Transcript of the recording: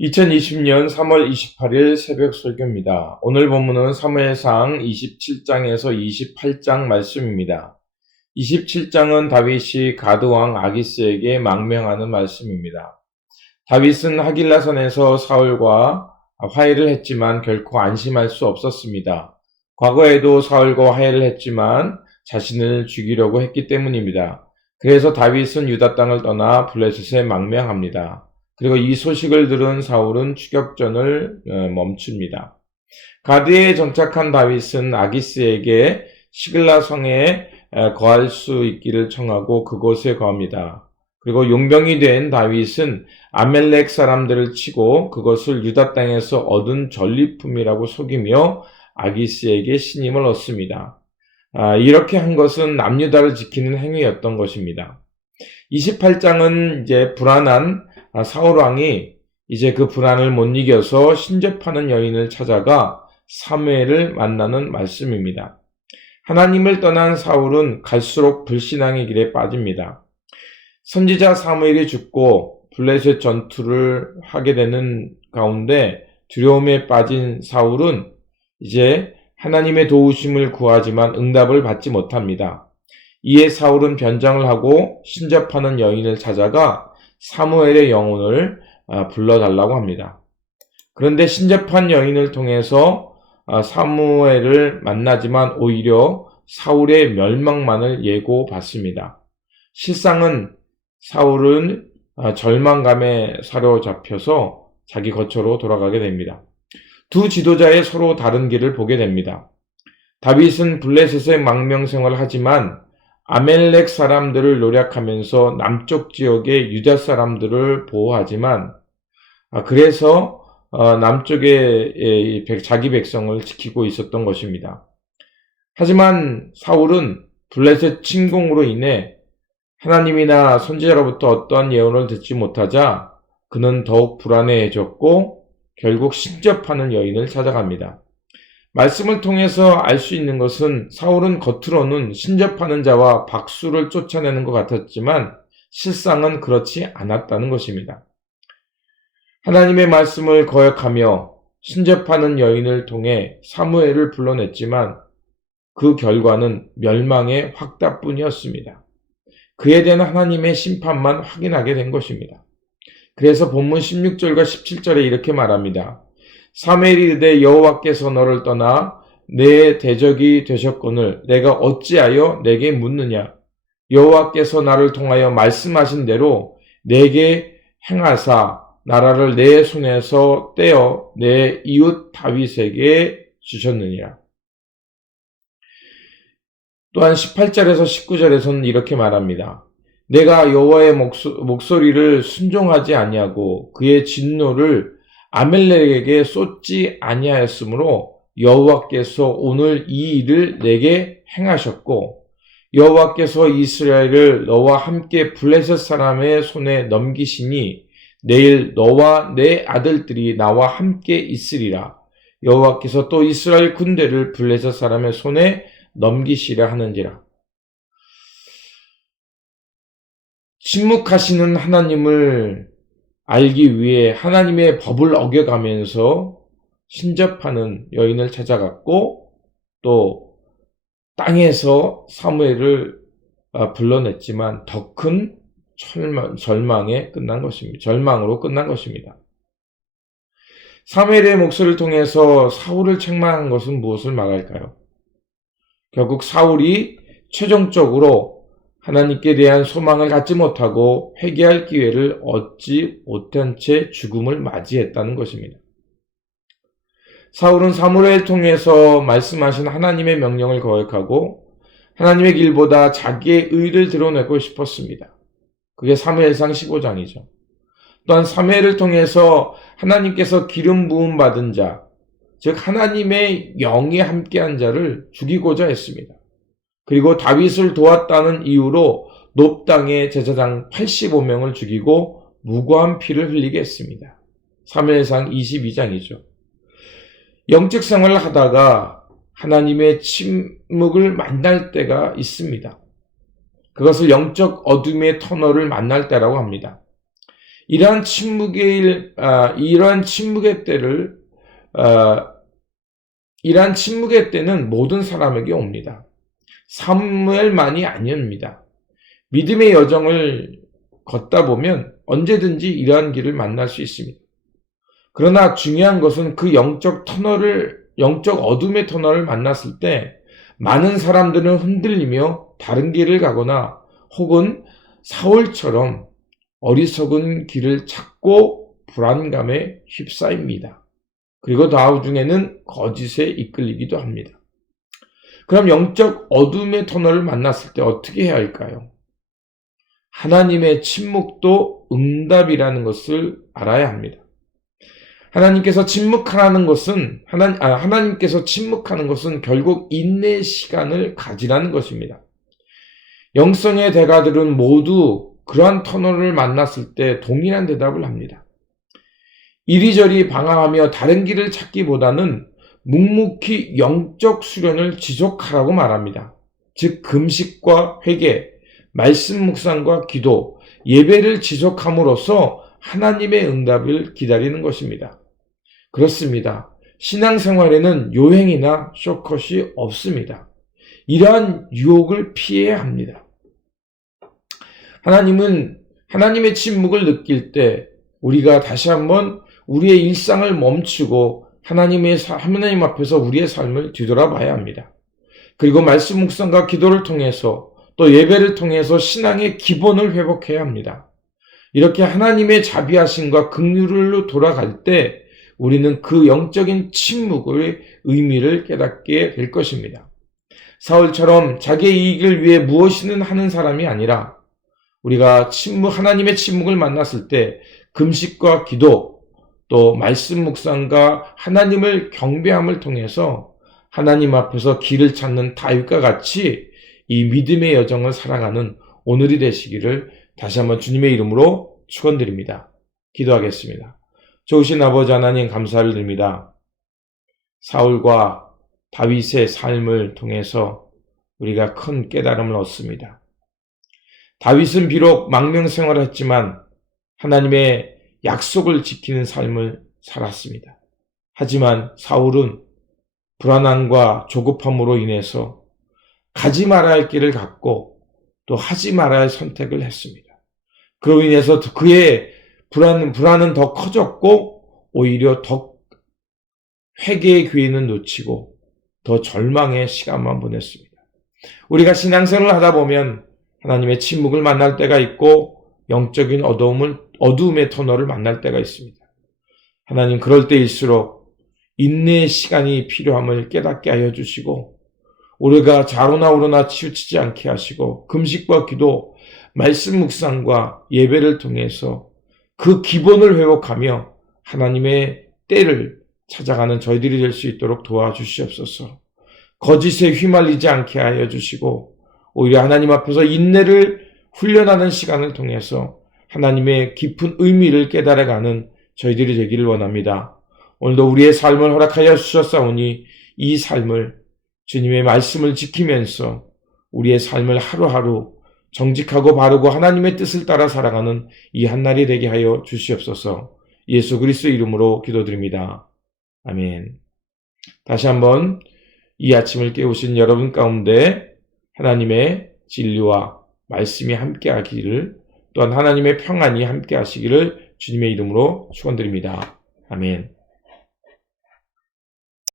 2020년 3월 28일 새벽 설교입니다. 오늘 본문은 사무엘상 27장에서 28장 말씀입니다. 27장은 다윗이 가드왕 아기스에게 망명하는 말씀입니다. 다윗은 하길라산에서 사울과 화해를 했지만 결코 안심할 수 없었습니다. 과거에도 사울과 화해를 했지만 자신을 죽이려고 했기 때문입니다. 그래서 다윗은 유다 땅을 떠나 블레셋에 망명합니다. 그리고 이 소식을 들은 사울은 추격전을 멈춥니다. 가드에 정착한 다윗은 아기스에게 시글라 성에 거할 수 있기를 청하고 그곳에 거합니다. 그리고 용병이 된 다윗은 아멜렉 사람들을 치고 그것을 유다 땅에서 얻은 전리품이라고 속이며 아기스에게 신임을 얻습니다. 이렇게 한 것은 남유다를 지키는 행위였던 것입니다. 28장은 이제 불안한 사울 왕이 이제 그 불안을 못 이겨서 신접하는 여인을 찾아가 사무엘을 만나는 말씀입니다. 하나님을 떠난 사울은 갈수록 불신앙의 길에 빠집니다. 선지자 사무엘이 죽고 블레셋 전투를 하게 되는 가운데 두려움에 빠진 사울은 이제 하나님의 도우심을 구하지만 응답을 받지 못합니다. 이에 사울은 변장을 하고 신접하는 여인을 찾아가 사무엘의 영혼을 불러달라고 합니다. 그런데 신접한 여인을 통해서 사무엘을 만나지만 오히려 사울의 멸망만을 예고받습니다. 실상은 사울은 절망감에 사로잡혀서 자기 거처로 돌아가게 됩니다. 두 지도자의 서로 다른 길을 보게 됩니다. 다윗은 블레셋의 망명 생활을 하지만 아멜렉 사람들을 노력하면서 남쪽 지역의 유다 사람들을 보호하지만 그래서 남쪽의 자기 백성을 지키고 있었던 것입니다. 하지만 사울은 블레셋 침공으로 인해 하나님이나 선지자로부터 어떠한 예언을 듣지 못하자 그는 더욱 불안해졌고 결국 신접하는 여인을 찾아갑니다. 말씀을 통해서 알 수 있는 것은 사울은 겉으로는 신접하는 자와 박수를 쫓아내는 것 같았지만 실상은 그렇지 않았다는 것입니다. 하나님의 말씀을 거역하며 신접하는 여인을 통해 사무엘을 불러냈지만 그 결과는 멸망의 확답뿐이었습니다. 그에 대한 하나님의 심판만 확인하게 된 것입니다. 그래서 본문 16절과 17절에 이렇게 말합니다. 사무엘이 이르되 여호와께서 너를 떠나 내 대적이 되셨거늘 내가 어찌하여 내게 묻느냐. 여호와께서 나를 통하여 말씀하신 대로 내게 행하사 나라를 내 손에서 떼어 내 이웃 다윗에게 주셨느니라. 또한 18절에서 19절에서는 이렇게 말합니다. 내가 여호와의 목소리를 순종하지 아니하고 그의 진노를 아멜렉에게 쏟지 아니하였으므로 여호와께서 오늘 이 일을 내게 행하셨고 여호와께서 이스라엘을 너와 함께 블레셋 사람의 손에 넘기시니 내일 너와 내 아들들이 나와 함께 있으리라. 여호와께서 또 이스라엘 군대를 블레셋 사람의 손에 넘기시려 하는지라. 침묵하시는 하나님을 알기 위해 하나님의 법을 어겨가면서 신접하는 여인을 찾아갔고 또 땅에서 사무엘을 불러냈지만 더 큰 절망으로 끝난 것입니다. 사무엘의 목소리를 통해서 사울을 책망한 것은 무엇을 말할까요? 결국 사울이 최종적으로 하나님께 대한 소망을 갖지 못하고 회개할 기회를 얻지 못한 채 죽음을 맞이했다는 것입니다. 사울은 사무엘을 통해서 말씀하신 하나님의 명령을 거역하고 하나님의 길보다 자기의 의를 드러내고 싶었습니다. 그게 사무엘상 15장이죠. 또한 사무엘을 통해서 하나님께서 기름 부음 받은 자, 즉 하나님의 영이 함께한 자를 죽이고자 했습니다. 그리고 다윗을 도왔다는 이유로 놉 땅의 제사장 85명을 죽이고 무고한 피를 흘리게 했습니다. 사무엘상 22장이죠. 영적 생활을 하다가 하나님의 침묵을 만날 때가 있습니다. 그것을 영적 어둠의 터널을 만날 때라고 합니다. 이러한 침묵의 때를 이러한 침묵의 때는 모든 사람에게 옵니다. 사무엘만이 아닙니다. 믿음의 여정을 걷다 보면 언제든지 이러한 길을 만날 수 있습니다. 그러나 중요한 것은 그 영적 어둠의 터널을 만났을 때 많은 사람들은 흔들리며 다른 길을 가거나 혹은 사울처럼 어리석은 길을 찾고 불안감에 휩싸입니다. 그리고 나중에는 거짓에 이끌리기도 합니다. 그럼 영적 어둠의 터널을 만났을 때 어떻게 해야 할까요? 하나님의 침묵도 응답이라는 것을 알아야 합니다. 하나님께서 침묵하는 것은 결국 인내의 시간을 가지라는 것입니다. 영성의 대가들은 모두 그러한 터널을 만났을 때 동일한 대답을 합니다. 이리저리 방황하며 다른 길을 찾기보다는 묵묵히 영적 수련을 지속하라고 말합니다. 즉 금식과 회개, 말씀 묵상과 기도, 예배를 지속함으로써 하나님의 응답을 기다리는 것입니다. 그렇습니다. 신앙생활에는 요행이나 쇼컷이 없습니다. 이러한 유혹을 피해야 합니다. 하나님은 하나님의 침묵을 느낄 때 우리가 다시 한번 우리의 일상을 멈추고 하나님 앞에서 우리의 삶을 뒤돌아봐야 합니다. 그리고 말씀 묵상과 기도를 통해서 또 예배를 통해서 신앙의 기본을 회복해야 합니다. 이렇게 하나님의 자비하심과 긍휼로 돌아갈 때 우리는 그 영적인 침묵의 의미를 깨닫게 될 것입니다. 사울처럼 자기의 이익을 위해 무엇이든 하는 사람이 아니라 우리가 하나님의 침묵을 만났을 때 금식과 기도, 또 말씀 묵상과 하나님을 경배함을 통해서 하나님 앞에서 길을 찾는 다윗과 같이 이 믿음의 여정을 살아가는 오늘이 되시기를 다시 한번 주님의 이름으로 축원드립니다. 기도하겠습니다. 좋으신 아버지 하나님 감사를 드립니다. 사울과 다윗의 삶을 통해서 우리가 큰 깨달음을 얻습니다. 다윗은 비록 망명생활을 했지만 하나님의 약속을 지키는 삶을 살았습니다. 하지만 사울은 불안함과 조급함으로 인해서 가지 말아야 할 길을 갔고 또 하지 말아야 할 선택을 했습니다. 그로 인해서 그의 불안은 더 커졌고 오히려 더 회개의 기회는 놓치고 더 절망의 시간만 보냈습니다. 우리가 신앙생활을 하다 보면 하나님의 침묵을 만날 때가 있고 영적인 어두움의 터널을 만날 때가 있습니다. 하나님 그럴 때일수록 인내의 시간이 필요함을 깨닫게 하여 주시고 우리가 좌로나 우로나 치우치지 않게 하시고 금식과 기도, 말씀 묵상과 예배를 통해서 그 기본을 회복하며 하나님의 때를 찾아가는 저희들이 될 수 있도록 도와주시옵소서. 거짓에 휘말리지 않게 하여 주시고 오히려 하나님 앞에서 인내를 훈련하는 시간을 통해서 하나님의 깊은 의미를 깨달아가는 저희들이 되기를 원합니다. 오늘도 우리의 삶을 허락하여 주셨사오니 이 삶을 주님의 말씀을 지키면서 우리의 삶을 하루하루 정직하고 바르고 하나님의 뜻을 따라 살아가는 이 한날이 되게 하여 주시옵소서. 예수 그리스도 이름으로 기도드립니다. 아멘. 다시 한번 이 아침을 깨우신 여러분 가운데 하나님의 진리와 말씀이 함께 하기를 또한 하나님의 평안이 함께 하시기를 주님의 이름으로 축원드립니다. 아멘.